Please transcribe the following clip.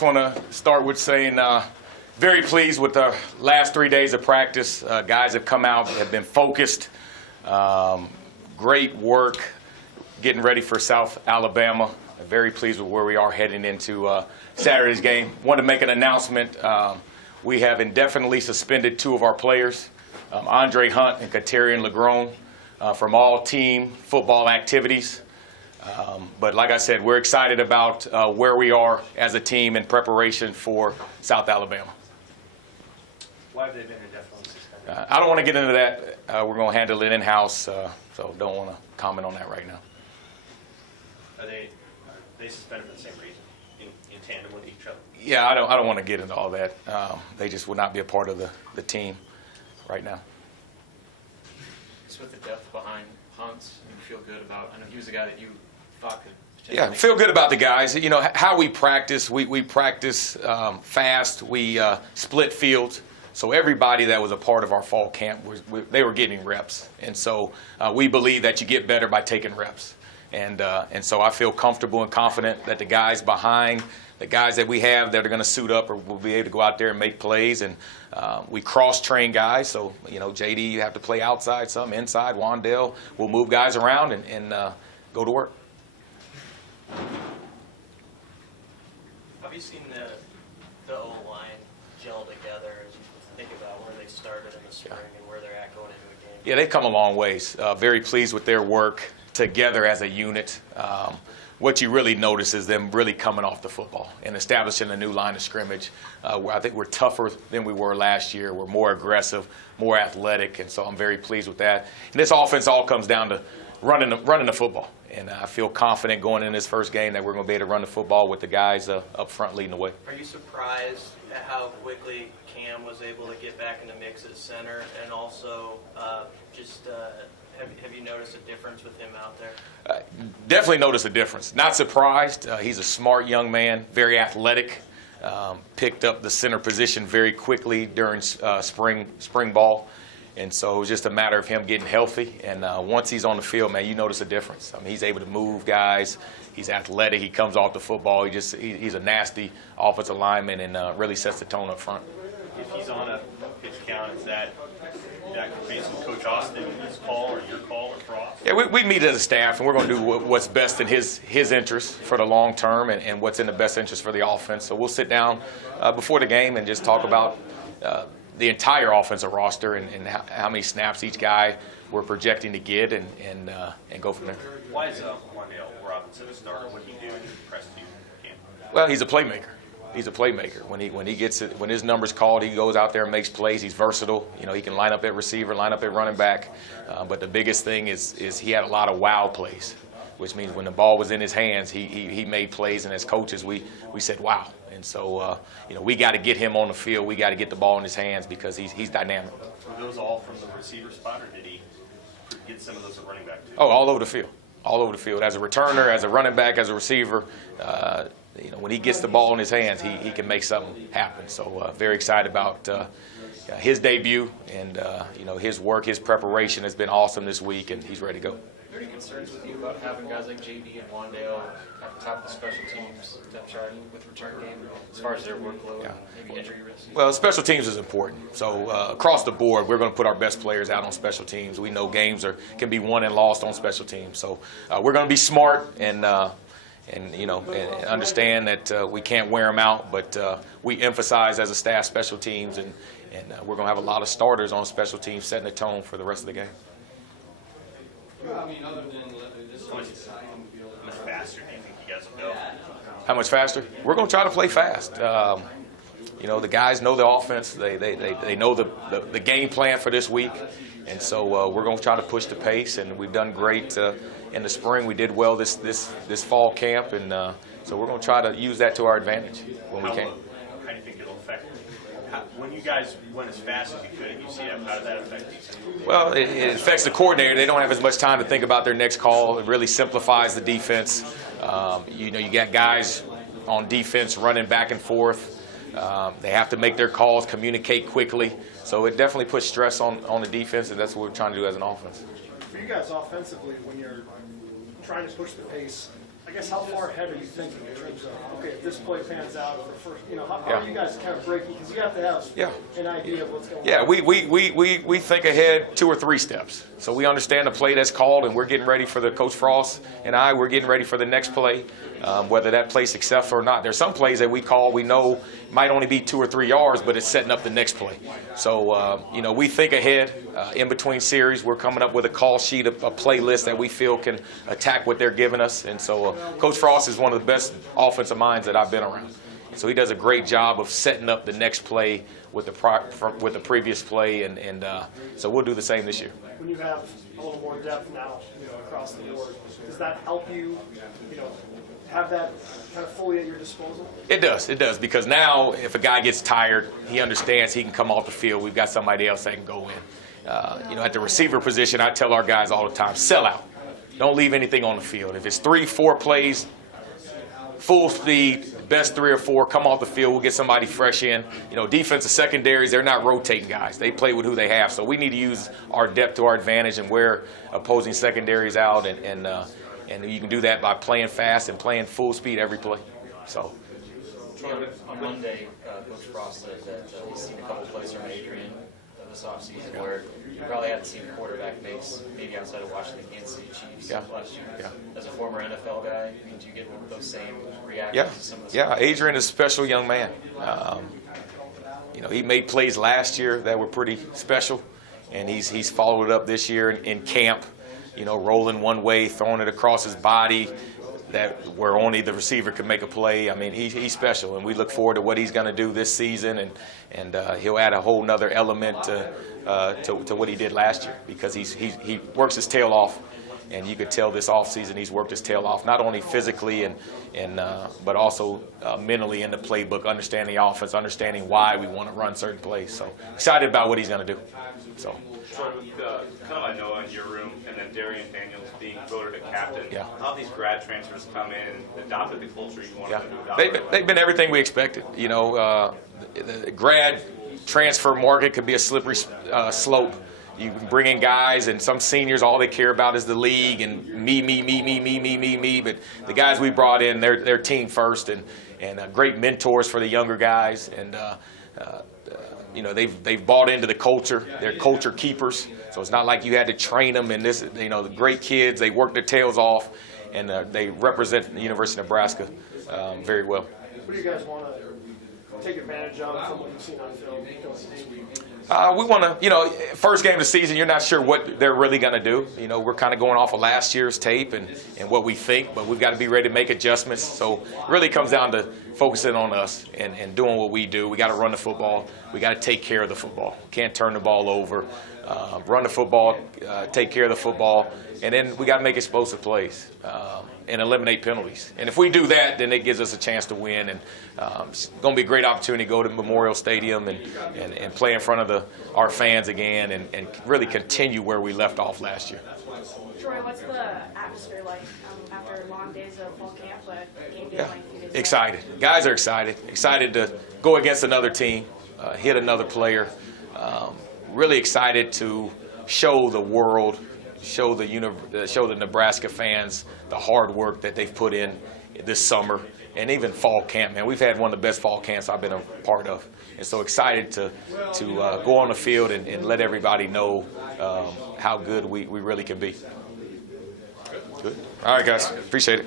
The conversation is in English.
Want to start with saying very pleased with the last 3 days of practice. Guys have come out, have been focused. Great work getting ready for South Alabama. Very pleased with where we are heading into Saturday's game. Want to make an announcement. We have indefinitely suspended 2 of our players, Andre Hunt and Katerian Legrone, from all team football activities. But like I said, we're excited about where we are as a team in preparation for South Alabama. Why have they been indefinitely suspended? I don't want to get into that. We're going to handle it in-house, so don't want to comment on that right now. Are they suspended for the same reason, in tandem with each other? Yeah, I don't want to get into all that. They just would not be a part of the team right now. Just with the depth behind Hunt's, you feel good about. I know he was the guy that you thought could. Yeah, feel good about the guys. You know how we practice. We practice fast. We split fields. So everybody that was a part of our fall camp they were getting reps, and so we believe that you get better by taking reps. And so I feel comfortable and confident that the guys behind, the guys that we have that are going to suit up or will be able to go out there and make plays. And we cross-train guys. So, you know, JD, you have to play outside, some inside. Wandale will move guys around and go to work. Have you seen the O-line gel together as you think about where they started in the spring and where they're at going into a game? Yeah, they've come a long ways. Very pleased with their work together as a unit. What you really notice is them really coming off the football and establishing a new line of scrimmage. Where I think we're tougher than we were last year. We're more aggressive, more athletic, and so I'm very pleased with that. And this offense all comes down to running the football. And I feel confident going in this first game that we're going to be able to run the football with the guys up front leading the way. Are you surprised at how quickly Cam was able to get back in the mix at center? And also, have you noticed a difference with him out there? Definitely noticed a difference. Not surprised. He's a smart young man, very athletic. Picked up the center position very quickly during spring ball. And so it was just a matter of him getting healthy. And once he's on the field, man, you notice a difference. I mean, he's able to move guys. He's athletic. He comes off the football. He's a nasty offensive lineman and really sets the tone up front. If he's on a pitch count, is that basically Coach Austin's call or your call or Frost? Yeah, we meet as a staff, and we're going to do what's best in his interest for the long term and what's in the best interest for the offense. So we'll sit down before the game and just talk about the entire offensive roster and how many snaps each guy we're projecting to get and go from there. Why is Wandale Robinson a starter? What did he do to impress you? Well, he's a playmaker. He's a playmaker. When he gets it, when his number's called, he goes out there and makes plays. He's versatile. You know, he can line up at receiver, line up at running back. But the biggest thing is he had a lot of wow plays, which means when the ball was in his hands, he made plays. And as coaches, we said wow. And so you know, we got to get him on the field. We got to get the ball in his hands because he's dynamic. Were those all from the receiver spot, or did he get some of those at running back too? Oh, all over the field. All over the field. As a returner, as a running back, as a receiver. You know, when he gets the ball in his hands, he can make something happen. So very excited about his debut and you know, his work, his preparation has been awesome this week, and he's ready to go. Are there any concerns with you about having guys like JD and Wandale at the top of the special teams depth chart with return game as far as their workload, maybe injury risk? Well, special teams is important. So across the board, we're going to put our best players out on special teams. We know games can be won and lost on special teams. So we're going to be smart and you know, and understand that we can't wear them out, but we emphasize as a staff special teams, and we're going to have a lot of starters on special teams setting the tone for the rest of the game. I mean, other than this one, how much faster do you think you guys will go? How much faster? We're going to try to play fast. You know, the guys know the offense. They know the game plan for this week, and so we're going to try to push the pace. And we've done great in the spring. We did well this fall camp, and so we're going to try to use that to our advantage when we can. How do you think it'll affect? When you guys went as fast as you could, and you see that, how did that affect you? Well, it affects the coordinator. They don't have as much time to think about their next call. It really simplifies the defense. You know, you got guys on defense running back and forth. They have to make their calls, communicate quickly. So it definitely puts stress on the defense, and that's what we're trying to do as an offense. For you guys offensively, when you're trying to push the pace, I guess how far ahead are you thinking in terms of, okay, if this play pans out for first, how Yeah. are you guys kind of breaking? Because you have to have Yeah. an idea of what's going on. Yeah, we think ahead 2 or 3 steps. So we understand the play that's called, and we're getting ready for Coach Frost and we're getting ready for the next play, whether that play's successful or not. There's some plays that we call, we know might only be 2 or 3 yards, but it's setting up the next play. So, we think ahead in between series. We're coming up with a call sheet, a playlist that we feel can attack what they're giving us. And so Coach Frost is one of the best offensive minds that I've been around. So he does a great job of setting up the next play with the previous play, and so we'll do the same this year. When you have a little more depth now, across the board, does that help you, have that kind of fully at your disposal? It does, because now if a guy gets tired, he understands he can come off the field. We've got somebody else that can go in. At the receiver position, I tell our guys all the time, sell out. Don't leave anything on the field. If it's 3, 4 plays, full speed, best 3 or 4, come off the field, we'll get somebody fresh in. Defensive secondaries, they're not rotating guys. They play with who they have. So we need to use our depth to our advantage and wear opposing secondaries out, and you can do that by playing fast and playing full speed every play. So. On Monday, Coach Frost said that he's seen a couple plays from Adrian this offseason where you probably haven't seen a quarterback makes, maybe outside of watching the Kansas City Chiefs last year. Yeah. As a former NFL guy, do you get those same reactions Yeah, to some of the yeah. Adrian is a special young man. He made plays last year that were pretty special, and he's followed it up this year in camp. Rolling one way, throwing it across his body, where only the receiver could make a play. I mean, he's special, and we look forward to what he's going to do this season, and he'll add a whole nother element to what he did last year, because he works his tail off, and you could tell this offseason he's worked his tail off, not only physically but also mentally in the playbook, understanding the offense, understanding why we want to run certain plays. So excited about what he's going to do. So. Kind of Noah in your room, and then Darian Daniels being voted a captain. Yeah. How have these grad transfers come in and adopted the culture you wanted them to adopt? They've been everything we expected. The grad transfer market could be a slippery slope. You can bring in guys, and some seniors, all they care about is the league and me. But the guys we brought in, they're team first, and great mentors for the younger guys, and they've bought into the culture. They're culture keepers. So it's not like you had to train them. And the great kids, they work their tails off, and they represent the University of Nebraska very well. What do you guys want to take advantage of from what you've seen on film this week? We want to, first game of the season, you're not sure what they're really going to do. We're kind of going off of last year's tape and what we think, but we've got to be ready to make adjustments. So it really comes down to focusing on us and doing what we do. We got to run the football. We got to take care of the football. Can't turn the ball over. Run the football, take care of the football, and then we got to make explosive plays and eliminate penalties. And if we do that, then it gives us a chance to win. And it's going to be a great opportunity to go to Memorial Stadium and play in front of our fans again and really continue where we left off last year. Troy, what's the atmosphere like after long days of fall camp, but game day like a few days ago? Excited. Guys are excited. Excited to go against another team, hit another player. Really excited to show the world, show the Nebraska fans the hard work that they've put in this summer and even fall camp. Man, we've had one of the best fall camps I've been a part of, and so excited to go on the field and let everybody know how good we really can be. Good. All right, guys. Appreciate it.